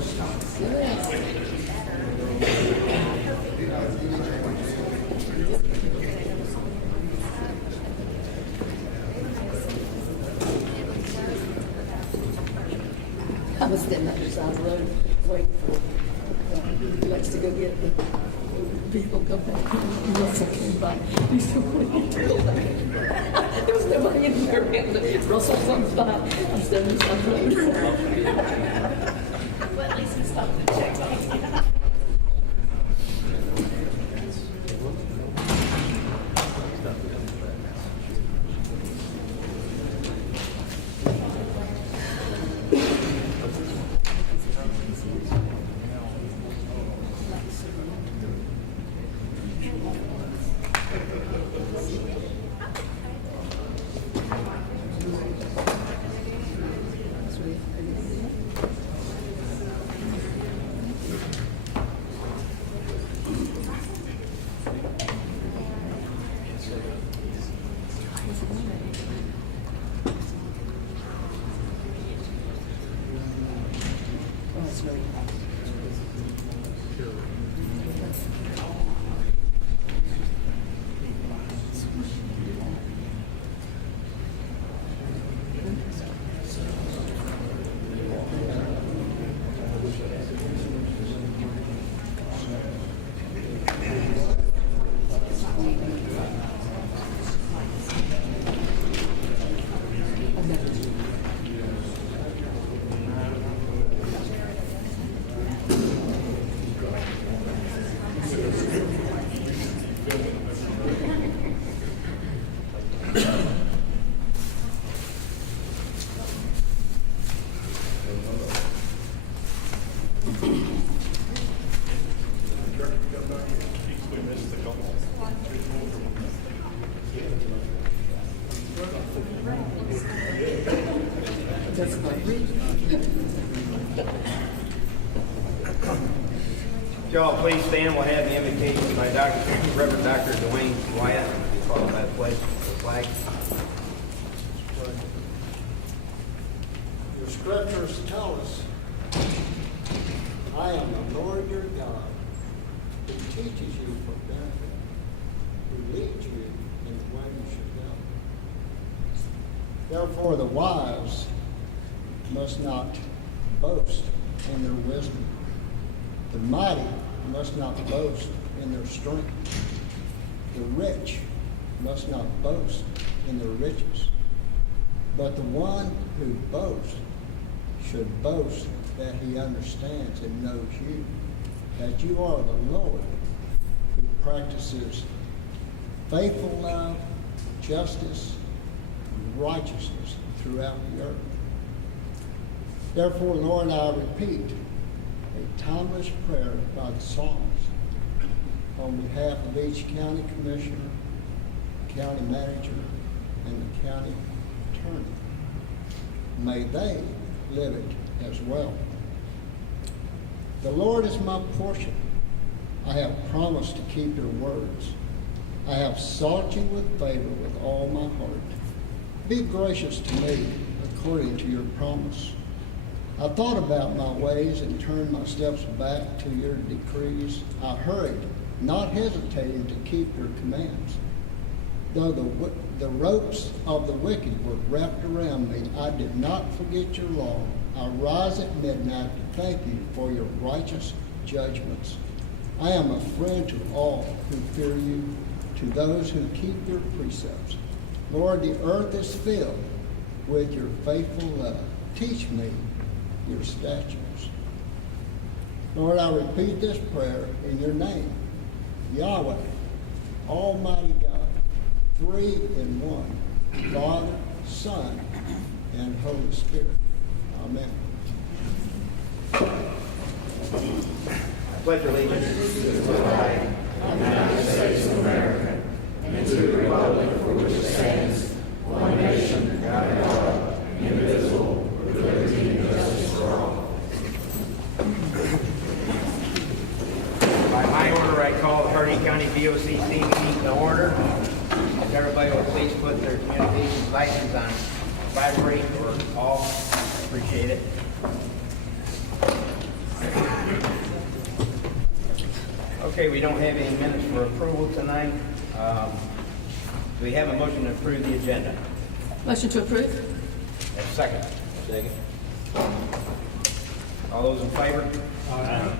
I was standing up the side of the road waiting for Lex to go get the vehicle come back. And Russell came by. He said, "What are you doing?" There was nobody in there. Russell's on the spot. I'm standing beside the road. Well, at least we stopped and checked on you. Oh, it's really hot. That's fine. Y'all please stand. We'll have the invitation by Reverend Dr. Dwayne Wyatt, followed by the pledge of the flag. Your scriptures tell us, I am the Lord your God, who teaches you for benefit, who leads you in the way you should go. Therefore, the wise must not boast in their wisdom. The mighty must not boast in their strength. The rich must not boast in their riches. But the one who boasts should boast that he understands and knows you, that you are the Lord, who practices faithful love, justice, and righteousness throughout the earth. Therefore, Lord, I repeat a timeless prayer by the psalmist on behalf of each county commissioner, county manager, and the county attorney. May they live it as well. The Lord is my portion. I have promised to keep your words. I have sought you with favor with all my heart. Be gracious to me according to your promise. I thought about my ways and turned my steps back to your decrees. I hurried, not hesitating to keep your commands. Though the ropes of the wicked were wrapped around me, I did not forget your law. I rise at midnight to thank you for your righteous judgments. I am a friend to all who fear you, to those who keep your precepts. Lord, the earth is filled with your faithful love. Teach me your statutes. Lord, I repeat this prayer in your name. Yahweh, Almighty God, three in one, Father, Son, and Holy Spirit. Amen. I pledge allegiance to the flag of the United States of America and to the republic for which it stands, one nation, under God, indivisible, with liberty and justice for all. By my order, I call the Hardee County BOCC meeting to order. If everybody will please put their communications license on vibrate or off, I appreciate it. Okay, we don't have any minutes for approval tonight. Do we have a motion to approve the agenda? Motion to approve? A second. Second. All those in favor? Aye.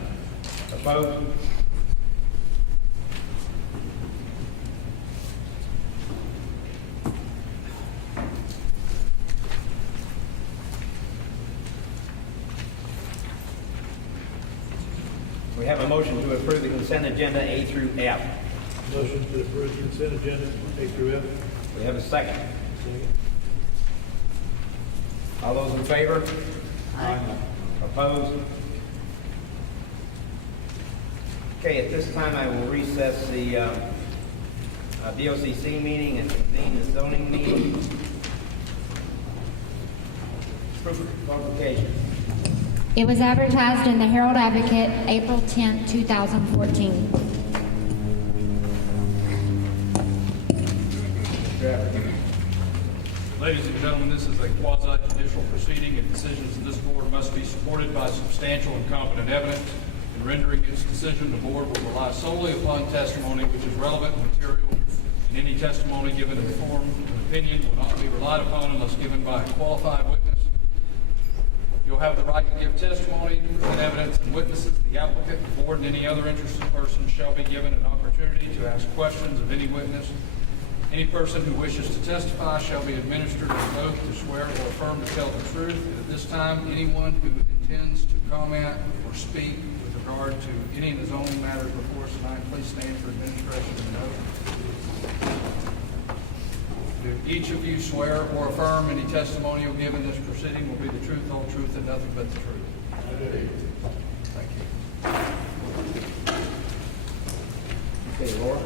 Opposed? We have a motion to approve the consent agenda A through F. Motion to approve the consent agenda A through F. We have a second. Second. All those in favor? Aye. Opposed? Okay, at this time, I will recess the BOCC meeting and convene the zoning meeting. Proof of publication. It was advertised in the Herald Advocate, April 10, 2014. Ladies and gentlemen, this is a quasi-judicial proceeding, and decisions of this board must be supported by substantial and competent evidence. In rendering its decision, the board will rely solely upon testimony which is relevant and material, and any testimony given in the form of an opinion will not be relied upon unless given by a qualified witness. You'll have the right to give testimony, present evidence, and witnesses. The applicant, the board, and any other interested person shall be given an opportunity to ask questions of any witness. Any person who wishes to testify shall be administered an oath to swear or affirm to tell the truth. At this time, anyone who intends to comment or speak with regard to any of the zoning matters before us tonight, please stand for administration of an oath. Do each of you swear or affirm any testimony you'll give in this proceeding will be the truth, whole truth, and nothing but the truth? I do. Thank you. Okay, Laura?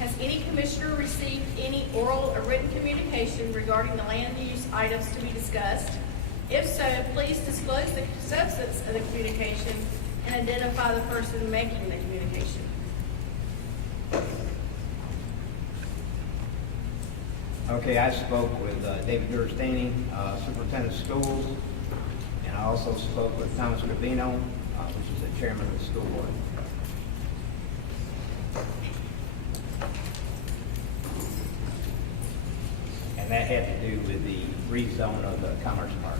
Has any commissioner received any oral or written communication regarding the land use items to be discussed? If so, please disclose the substance of the communication and identify the person making the communication. Okay, I spoke with David Durstani, Superintendent of Schools, and I also spoke with Thomas Gravino, which is the chairman of the school board. And that had to do with the rezone of the Commerce Park.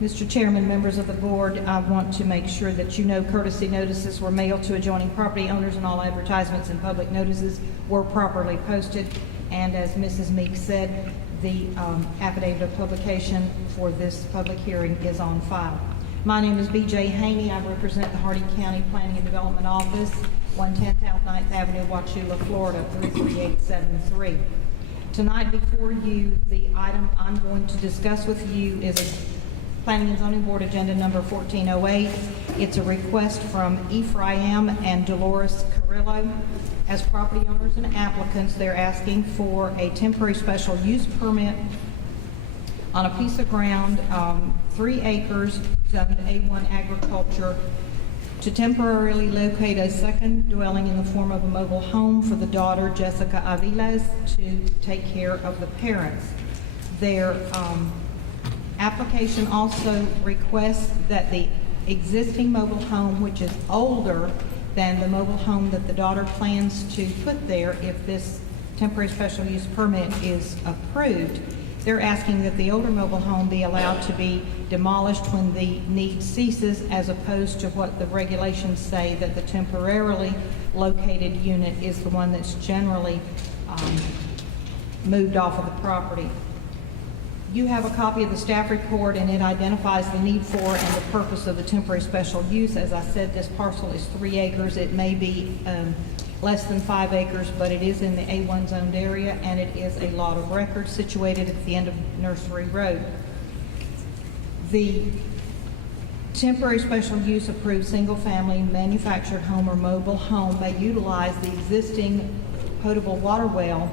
Mr. Chairman, members of the board, I want to make sure that you know courtesy notices were mailed to adjoining property owners and all advertisements and public notices were properly posted. And as Mrs. Meek said, the affidavit of publication for this public hearing is on file. My name is B.J. Haney. I represent the Hardee County Planning and Development Office, 110 South 9th Avenue, Wauchula, Florida, 33873. Tonight before you, the item I'm going to discuss with you is a Planning and Zoning Board Agenda Number 1408. It's a request from Ephraim and Dolores Carrillo. As property owners and applicants, they're asking for a temporary special use permit on a piece of ground, 3 acres, zoned A1 agriculture, to temporarily locate a second dwelling in the form of a mobile home for the daughter, Jessica Aviles, to take care of the parents. Their application also requests that the existing mobile home, which is older than the mobile home that the daughter plans to put there if this temporary special use permit is approved, they're asking that the older mobile home be allowed to be demolished when the need ceases, as opposed to what the regulations say, that the temporarily located unit is the one that's generally moved off of the property. You have a copy of the staff report, and it identifies the need for and the purpose of the temporary special use. As I said, this parcel is 3 acres. It may be less than 5 acres, but it is in the A1 zoned area, and it is a lot of record situated at the end of Nursery Road. The temporary special use approved single-family manufactured home or mobile home may utilize the existing potable water well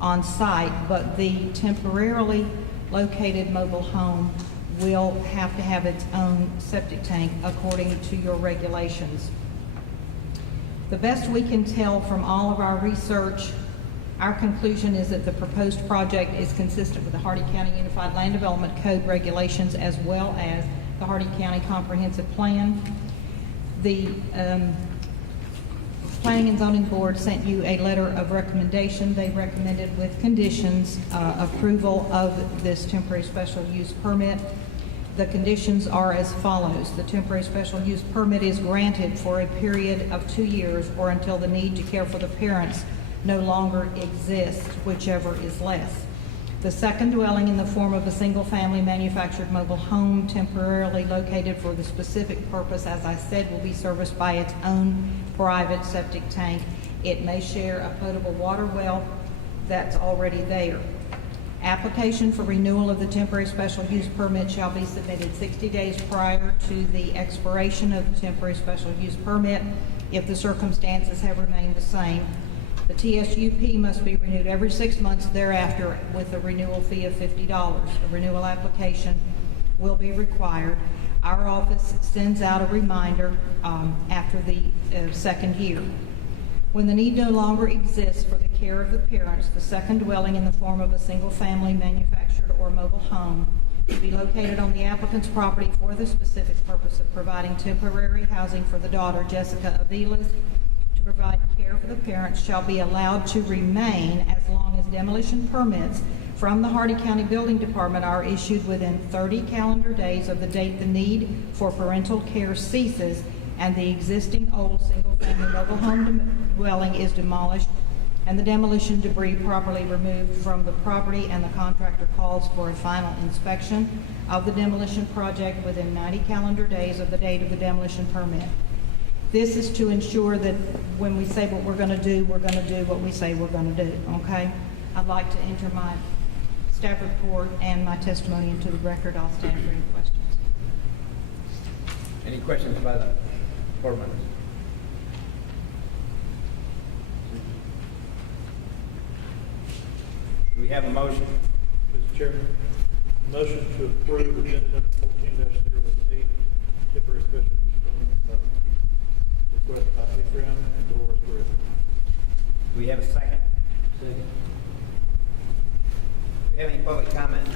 on site, but the temporarily located mobile home will have to have its own septic tank according to your regulations. The best we can tell from all of our research, our conclusion is that the proposed project is consistent with the Hardy County Unified Land Development Code regulations as well as the Hardy County Comprehensive Plan. The Planning and Zoning Board sent you a letter of recommendation. They recommended with conditions approval of this temporary special use permit. The conditions are as follows. The temporary special use permit is granted for a period of 2 years or until the need to care for the parents no longer exists, whichever is less. The second dwelling in the form of a single-family manufactured mobile home temporarily located for the specific purpose, as I said, will be serviced by its own private septic tank. It may share a potable water well that's already there. Application for renewal of the temporary special use permit shall be submitted 60 days prior to the expiration of the temporary special use permit if the circumstances have remained the same. The TSUP must be renewed every 6 months thereafter with a renewal fee of $50. A renewal application will be required. Our office sends out a reminder after the second year. When the need no longer exists for the care of the parents, the second dwelling in the form of a single-family manufactured or mobile home to be located on the applicant's property for the specific purpose of providing temporary housing for the daughter, Jessica Aviles, provide care for the parents shall be allowed to remain as long as demolition permits from the Hardy County Building Department are issued within 30 calendar days of the date the need for parental care ceases and the existing old single-family mobile home dwelling is demolished and the demolition debris properly removed from the property, and the contractor calls for a final inspection of the demolition project within 90 calendar days of the date of the demolition permit. This is to ensure that when we say what we're going to do what we say we're going to do, okay? I'd like to enter my staff report and my testimony into the record. I'll stand for any questions. Any questions by the board members? Do we have a motion? Mr. Chairman, motion to approve agenda number 14-08, temporary special use permit, request by Ephraim and Dolores Griffin. Do we have a second? Second. Do we have any public comment?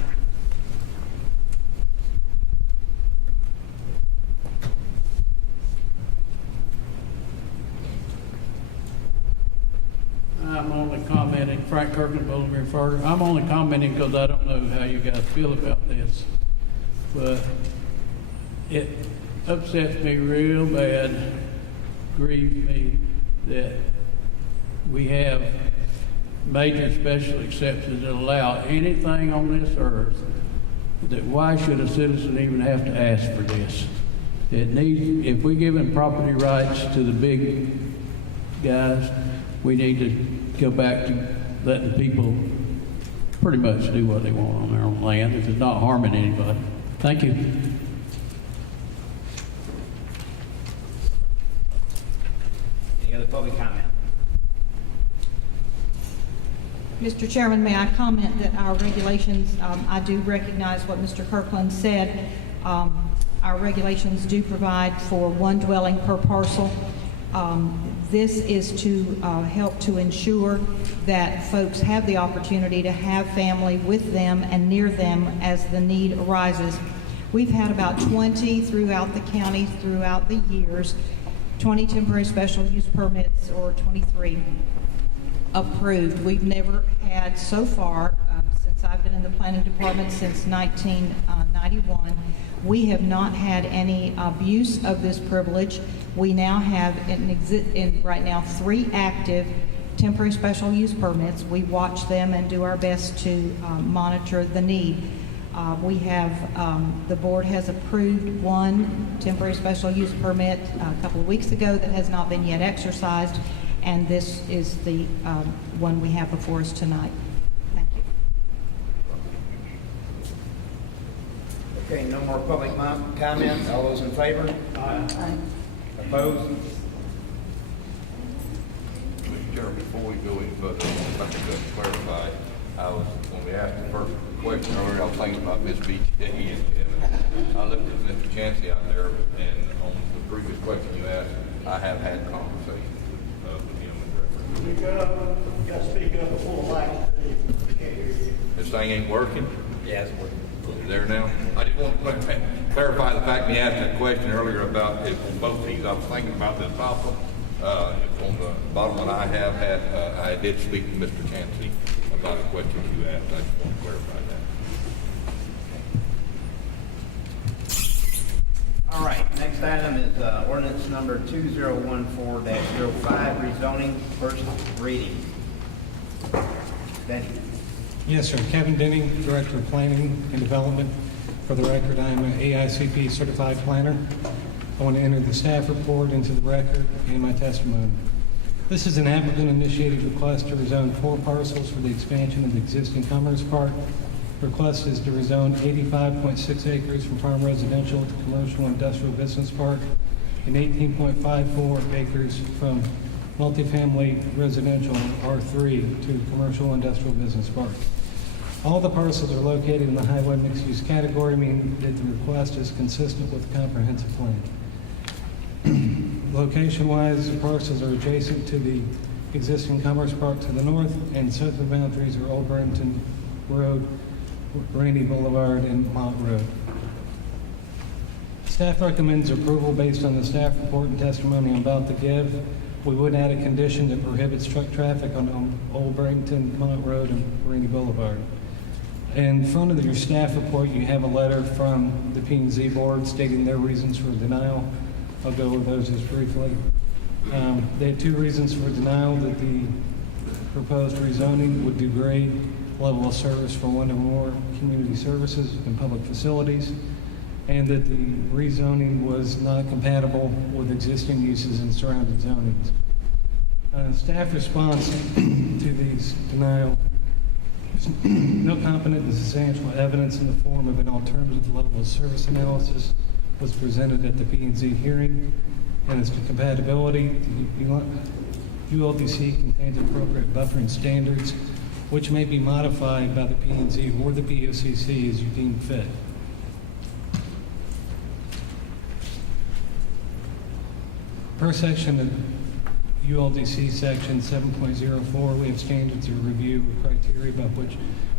I'm only commenting, Frank Kirkland, Bowling Green Further. I'm only commenting because I don't know how you guys feel about this. But it upsets me real bad, grieves me that we have major special exceptions that allow anything on this earth. That why should a citizen even have to ask for this? It needs, if we're giving property rights to the big guys, we need to go back to letting people pretty much do what they want on their own land if it's not harming anybody. Thank you. Any other public comment? Mr. Chairman, may I comment that our regulations, I do recognize what Mr. Kirkland said. Our regulations do provide for one dwelling per parcel. This is to help to ensure that folks have the opportunity to have family with them and near them as the need arises. We've had about 20 throughout the county throughout the years, 20 temporary special use permits, or 23 approved. We've never had so far, since I've been in the planning department since 1991, we have not had any abuse of this privilege. We now have right now 3 active temporary special use permits. We watch them and do our best to monitor the need. We have, the board has approved 1 temporary special use permit a couple of weeks ago that has not been yet exercised, and this is the one we have before us tonight. Thank you. Okay, no more public comments. All those in favor? Aye. Opposed? Mr. Chairman, before we go any further, if I could just clarify, when we asked the first question earlier, I was thinking about Miss Beach Day, and I looked at Mr. Chancey out there, and on the previous question you asked, I have had conversations with thing ain't working? Yeah, it's working. There now. I just want to clarify the fact we asked that question earlier about if on both these. I was thinking about this also. On the bottom one I have had, I did speak to Mr. Chansey about the question you asked. I just want to clarify that. All right, next item is ordinance number 2014-05, rezoning, first reading. Denny. Yes, sir. Kevin Denny, Director of Planning and Development. For the record, I am an AICP certified planner. I want to enter the staff report into the record and my testimony. This is an applicant-initiated request to rezone 4 parcels for the expansion of the existing Commerce Park. Request is to rezone 85.6 acres from farm residential to commercial industrial business park and 18.54 acres from multifamily residential R3 to commercial industrial business park. All the parcels are located in the highway mixed-use category, meaning that the request is consistent with the comprehensive plan. Location-wise, the parcels are adjacent to the existing Commerce Park to the north, and southern boundaries are Old Burlington Road, Randy Boulevard, and Mont Road. Staff recommends approval based on the staff report and testimony I'm about to give. We would add a condition that prohibits truck traffic on Old Burlington, Mont Road, and Randy Boulevard. In front of your staff report, you have a letter from the P&Z board stating their reasons for denial. I'll go over those just briefly. They had 2 reasons for denial: that the proposed rezoning would degrade level of service for one or more community services and public facilities, and that the rezoning was not compatible with existing uses in surrounding zonings. Staff response to these denial: no competent and substantial evidence in the form of an alternative level of service analysis was presented at the P&Z hearing, and as to compatibility, the ULDC contains appropriate buffering standards, which may be modified by the P&Z or the BOCC as you deem fit. Per section of ULDC section 7.04, we have standards of review or criteria by which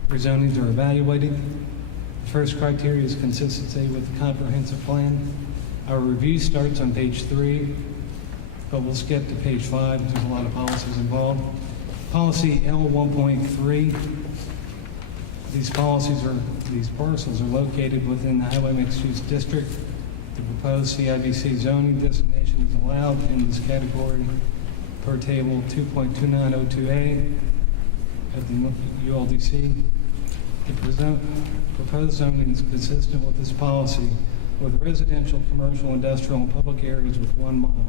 rezonings are evaluated. The first criteria is consistency with the comprehensive plan. Our review starts on page 3, but we'll skip to page 5. There's a lot of policies involved. Policy L1.3. These parcels are located within the highway mixed-use district. The proposed CIBC zoning designation is allowed in this category per table 2.2902A of the ULDC. The proposed zoning is consistent with this policy with residential, commercial, industrial, and public areas with 1 mile.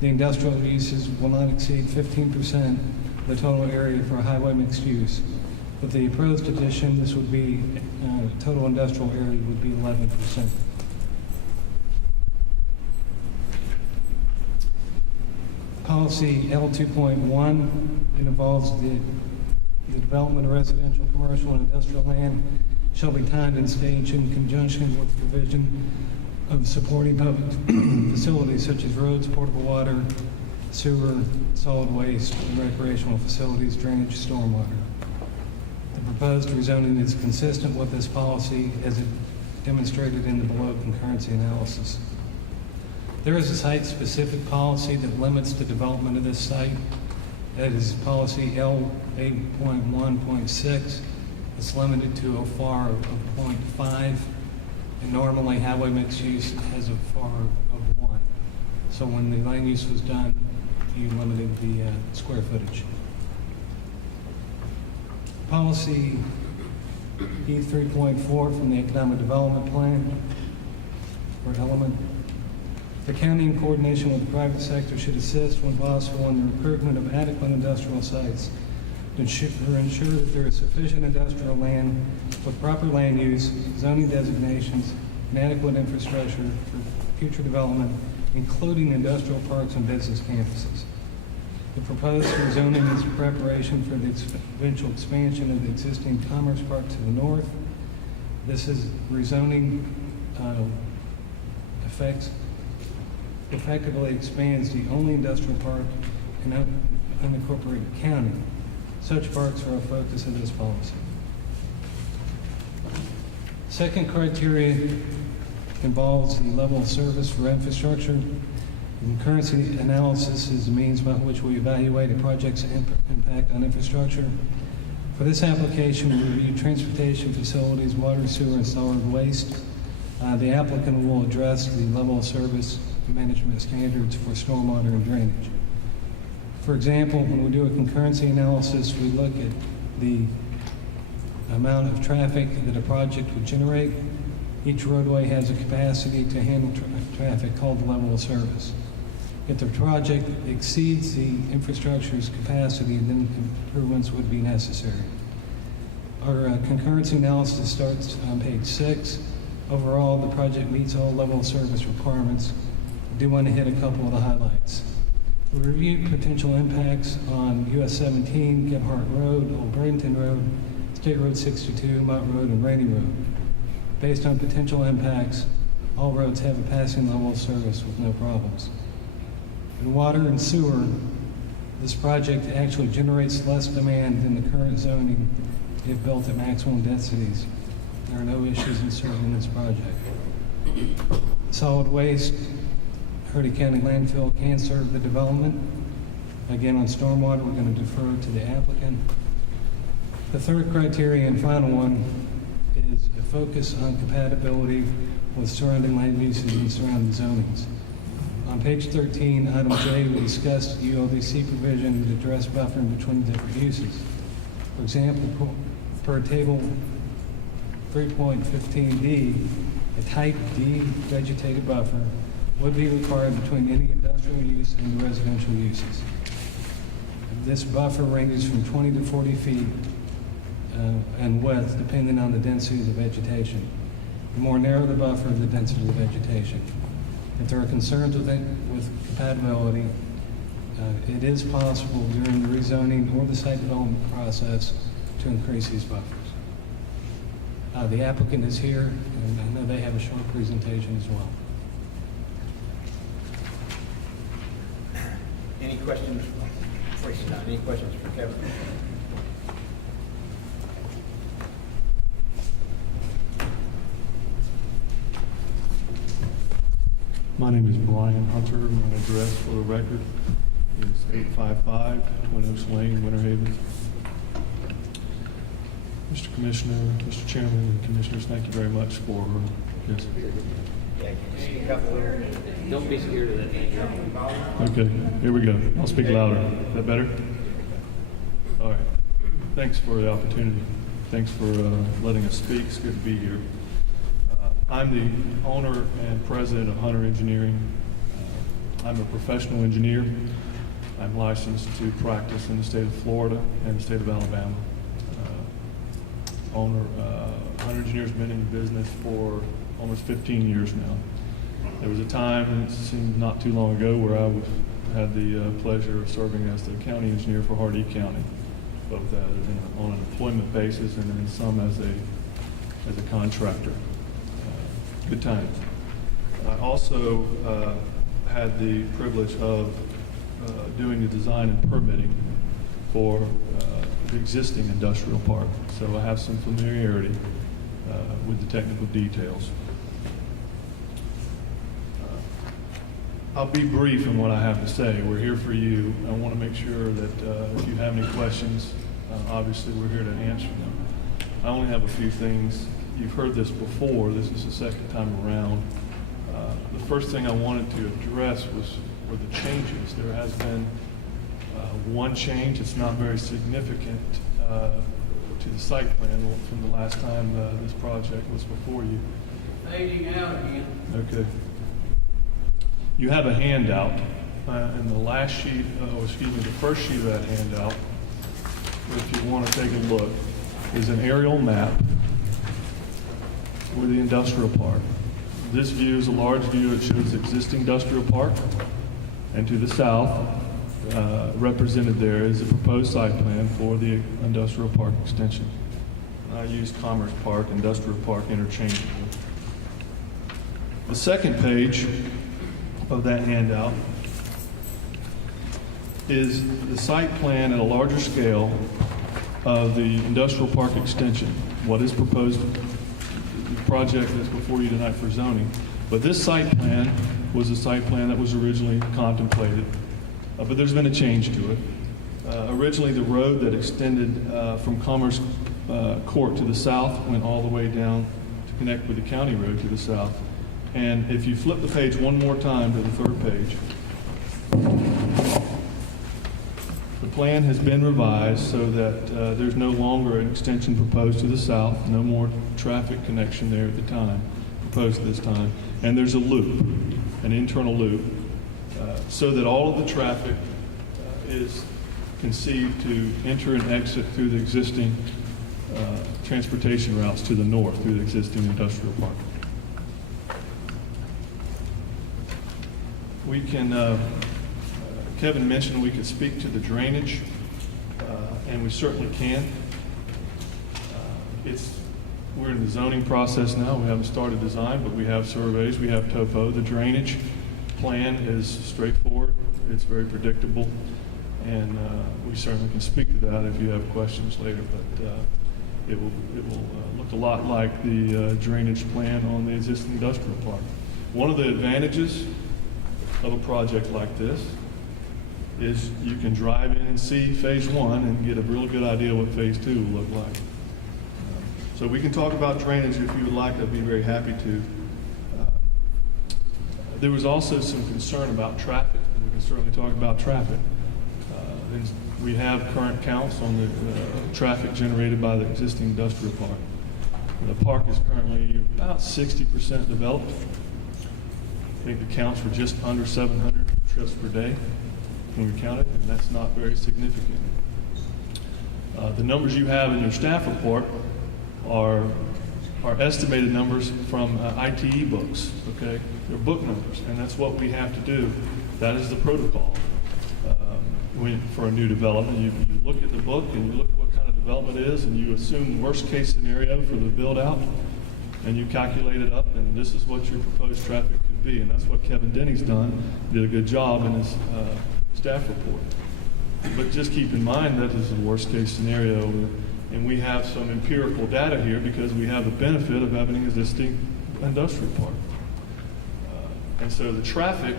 The industrial uses will not exceed 15% of the total area for a highway mixed use. With the proposed addition, this would be, total industrial area would be 11%. Policy L2.1, it involves the development of residential, commercial, and industrial land shall be timed and staged in conjunction with the provision of supporting public facilities such as roads, portable water, sewer, solid waste, and recreational facilities, drainage, stormwater. The proposed rezoning is consistent with this policy as it demonstrated in the below concurrency analysis. There is a site-specific policy that limits the development of this site. That is policy L8.1.6. It's limited to a FAR of 0.5, and normally highway mixed use has a FAR of 1. So when the land use was done, you limited the square footage. Policy E3.4 from the Economic Development Plan, or element. The county, in coordination with the private sector, should assist when possible in the recruitment of adequate industrial sites to ensure that there is sufficient industrial land with proper land use, zoning designations, and adequate infrastructure for future development, including industrial parks and business campuses. The proposed rezoning is preparation for the eventual expansion of the existing Commerce Park to the north. This is rezoning effectively expands the only industrial park in unincorporated county. Such parks are a focus of this policy. Second criteria involves the level of service for infrastructure. Concurrency analysis is the means by which we evaluate a project's impact on infrastructure. For this application, we review transportation facilities, water, sewer, and solid waste. The applicant will address the level of service management standards for stormwater and drainage. For example, when we do a concurrency analysis, we look at the amount of traffic that a project would generate. Each roadway has a capacity to handle traffic called the level of service. If the project exceeds the infrastructure's capacity, then improvements would be necessary. Our concurrency analysis starts on page 6. Overall, the project meets all level of service requirements. I do want to hit a couple of the highlights. We reviewed potential impacts on US 17, Gebhardt Road, Old Bradenton Road, State Road 62, Mott Road, and Rainy Road. Based on potential impacts, all roads have a passing level of service with no problems. In water and sewer, this project actually generates less demand than the current zoning if built at maximum densities. There are no issues in serving this project. Solid waste, Hurdy County landfill can serve the development. Again, on stormwater, we're going to defer to the applicant. The third criteria and final one is a focus on compatibility with surrounding land uses and surrounding zonings. On page 13, item J, we discussed ULDC provision to address buffering between different uses. For example, per table 3.15D, a type D vegetated buffer would be required between any industrial use and residential uses. This buffer ranges from 20 to 40 feet and width, depending on the density of the vegetation. The more narrow the buffer, the denser the vegetation. If there are concerns with compatibility, it is possible during the rezoning or the site development process to increase these buffers. The applicant is here, and I know they have a short presentation as well. Any questions? Any questions for Kevin? My name is Brian Hunter. My address for the record is 855 Twin Oaks Lane, Winter Haven. Mr. Commissioner, Mr. Chairman, and Commissioners, thank you very much for this. Yeah, speak up a little. Don't be scared of that thing. Okay, here we go. I'll speak louder. Is that better? All right. Thanks for the opportunity. Thanks for letting us speak. It's good to be here. I'm the owner and president of Hunter Engineering. I'm a professional engineer. I'm licensed to practice in the state of Florida and the state of Alabama. Hunter Engineer's been in business for almost 15 years now. There was a time, it seemed not too long ago, where I had the pleasure of serving as the county engineer for Hardee County, both on an employment basis and then some as a contractor. Good times. I also had the privilege of doing the design and permitting for the existing industrial park, so I have some familiarity with the technical details. I'll be brief in what I have to say. We're here for you. I want to make sure that if you have any questions, obviously we're here to answer them. I only have a few things. You've heard this before. This is the second time around. The first thing I wanted to address were the changes. There has been one change. It's not very significant to the site plan from the last time this project was before you. Fading out again. Okay. You have a handout, and the last sheet, the first sheet of that handout, if you want to take a look, is an aerial map with the industrial park. This view is a large view. It shows the existing industrial park, and to the south, represented there is a proposed site plan for the industrial park extension. I use Commerce Park, Industrial Park interchangeably. The second page of that handout is the site plan at a larger scale of the industrial park extension. What is proposed project that's before you tonight for zoning. But this site plan was a site plan that was originally contemplated, but there's been a change to it. Originally, the road that extended from Commerce Court to the south went all the way down to connect with the county road to the south. And if you flip the page one more time to the third page, the plan has been revised so that there's no longer an extension proposed to the south, no more traffic connection there at the time, proposed at this time. And there's a loop, an internal loop, so that all of the traffic is conceived to enter and exit through the existing transportation routes to the north through the existing industrial park. We can, Kevin mentioned we could speak to the drainage, and we certainly can. We're in the zoning process now. We haven't started design, but we have surveys, we have topo. The drainage plan is straightforward. It's very predictable, and we certainly can speak to that if you have questions later. But it will look a lot like the drainage plan on the existing industrial park. One of the advantages of a project like this is you can drive in and see phase one and get a real good idea what phase two will look like. So we can talk about drainage if you would like. I'd be very happy to. There was also some concern about traffic. We can certainly talk about traffic. We have current counts on the traffic generated by the existing industrial park. The park is currently about 60% developed. I think the counts were just under 700 trips per day when we counted, and that's not very significant. The numbers you have in your staff report are estimated numbers from ITE books, okay? They're book numbers, and that's what we have to do. That is the protocol for a new development. You look at the book and you look at what kind of development it is, and you assume the worst case scenario for the build out, and you calculate it up, and this is what your proposed traffic could be. And that's what Kevin Denny's done. Did a good job in his staff report. But just keep in mind that is the worst case scenario, and we have some empirical data here because we have the benefit of having an existing industrial park. And so the traffic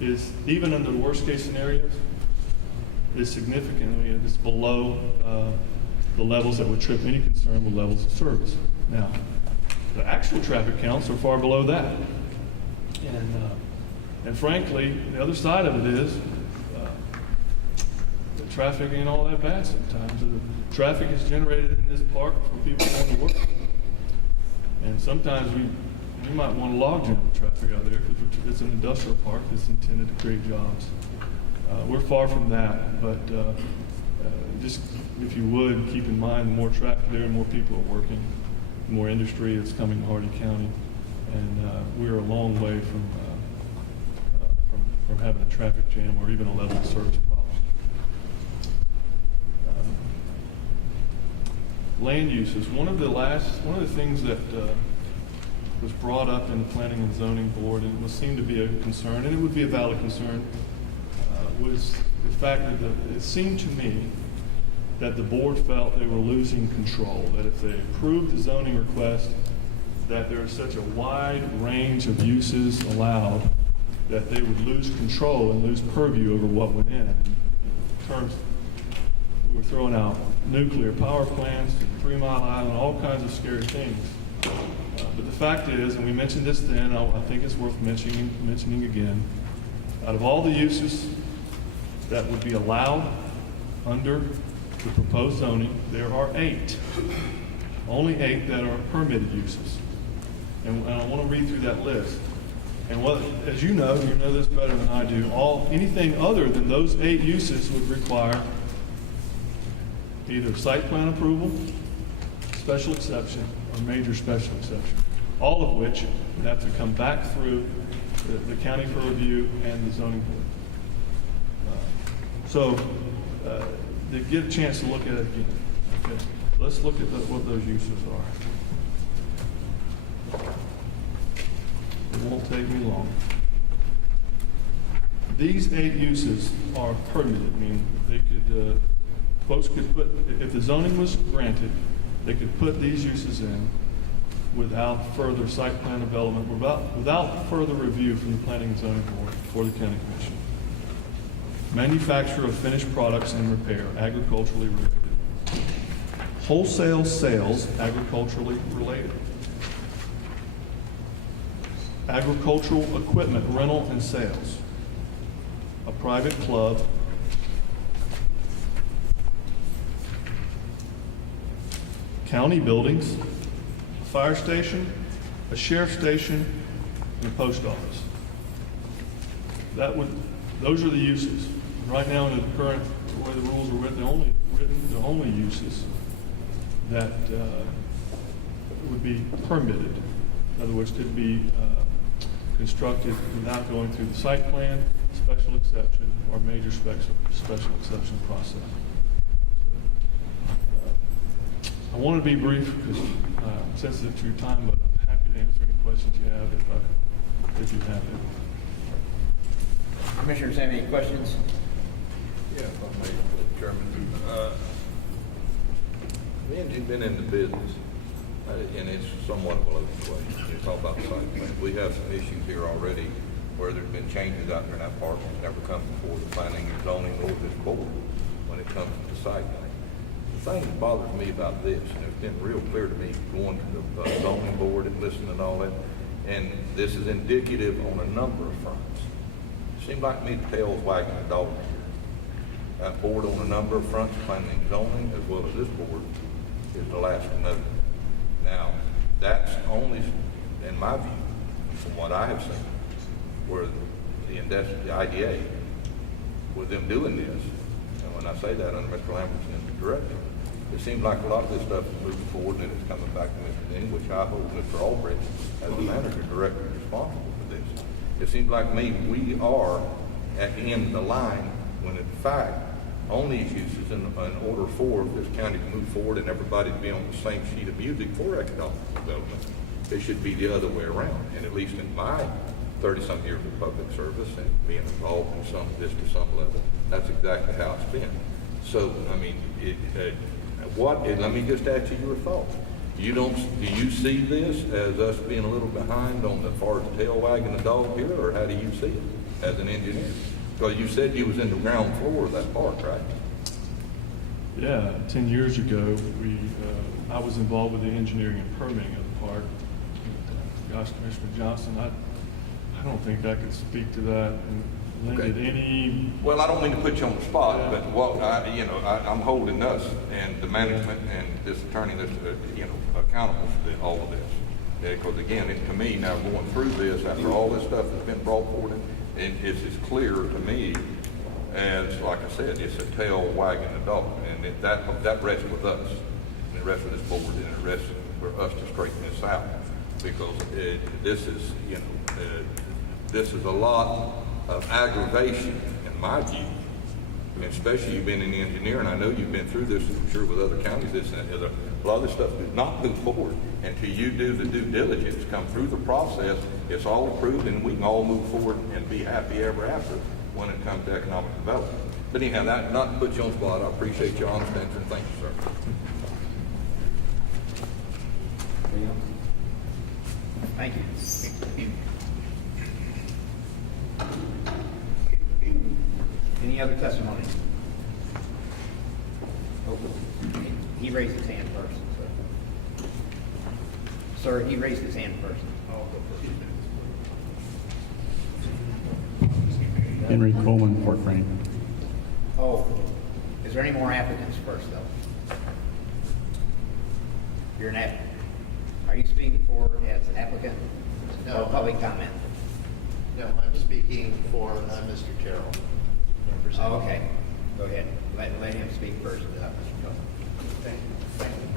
is, even under the worst case scenarios, is significantly, it's below the levels that would trip any concern with levels of service. Now, the actual traffic counts are far below that. And frankly, the other side of it is the traffic ain't all that bad sometimes. The traffic is generated in this park for people going to work. And sometimes we might want to log jam the traffic out there because it's an industrial park that's intended to create jobs. We're far from that, but just if you would, keep in mind the more traffic there, the more people are working, the more industry is coming to Hardee County, and we're a long way from having a traffic jam or even a level of service problem. Land uses. One of the things that was brought up in the Planning and Zoning Board, and it seemed to be a concern, and it would be a valid concern, was the fact that it seemed to me that the board felt they were losing control, that if they approved the zoning request, that there is such a wide range of uses allowed that they would lose control and lose purview over what went in. In terms, we were throwing out nuclear power plants, 3 Mile Island, all kinds of scary things. But the fact is, and we mentioned this then, I think it's worth mentioning again, out of all the uses that would be allowed under the proposed zoning, there are 8. Only 8 that are permitted uses. And I want to read through that list. And as you know this better than I do, anything other than those 8 uses would require either site plan approval, special exception, or major special exception. All of which would have to come back through the county for review and the zoning board. So to get a chance to look at it again. Okay, let's look at what those uses are. It won't take me long. These 8 uses are permitted, meaning they could, folks could put, if the zoning was granted, they could put these uses in, without further site plan development, without further review from the Planning and Zoning Board for the County Commission. Manufacture of finished products and repair, agriculturally related. Wholesale sales, agriculturally related. Agricultural equipment rental and sales. A private club. County buildings, a fire station, a sheriff's station, and a post office. Those are the uses. Right now, in the current, the way the rules are written, the only uses that would be permitted, in other words, could be constructed without going through the site plan, special exception, or major special exception process. I want to be brief because I'm sensitive to your time, but I'm happy to answer any questions you have if you have them. Commissioners have any questions? Yeah, if I may, Mr. Chairman. Me and you've been in the business, and it's somewhat of a loaded question. You talk about site plan. We have some issues here already where there's been changes out there in that park that's never come before the planning and zoning or this board when it comes to site plan. The thing that bothers me about this, and it's been real clear to me going to the zoning board and listening and all that, and this is indicative on a number of fronts. It seems like me the tail's wagging the dog here. That board on a number of fronts, planning and zoning, as well as this board, is the last to know. Now, that's only, in my view, from what I have seen, where the IDA, with them doing this, and when I say that under Mr. Lambert's direction, it seems like a lot of this stuff is moving forward and it's coming back to Mr. Dean, which I hold Mr. Albrecht as the manager directly responsible for this. It seems like me, we are at the end of the line when in fact, on these uses in order for this county to move forward and everybody to be on the same sheet of music for economic development, it should be the other way around. And at least in my 30-some years of public service and being involved in some of this to some level, that's exactly how it's been. So, I mean, let me just ask you your thoughts. Do you see this as us being a little behind on the far as the tail wagging the dog here, or how do you see it as an engineer? Because you said you was in the ground floor of that park, right? Yeah, 10 years ago, I was involved with the engineering and permitting of the park. Gosh, Commissioner Johnson, I don't think I could speak to that and lend it any. Well, I don't mean to put you on the spot, but I'm holding us and the management and this attorney that's accountable for all of this. Because again, to me now going through this after all this stuff that's been brought forward, and it's as clear to me as, like I said, it's a tail wagging the dog, and that rests with us, and it rests with this board, and it rests for us to straighten this out, because this is a lot of aggravation in my view, and especially you've been in the engineer, and I know you've been through this, I'm sure with other counties, a lot of this stuff does not move forward until you do the due diligence, come through the process, it's all approved, and we can all move forward and be happy ever after when it comes to economic development. But anyhow, not to put you on the spot, I appreciate your honest answer, and thank you, sir. Thank you. Any other testimony? Oh, he raised his hand first. Sir, he raised his hand first. Henry Coleman, Fort Franklin. Oh, is there any more applicants first, though? You're an applicant. Are you speaking for as an applicant? No. Or public comment? No, I'm speaking for Mr. Carroll. Oh, okay. Go ahead. Let him speak first. Mr. Coleman. Thank you.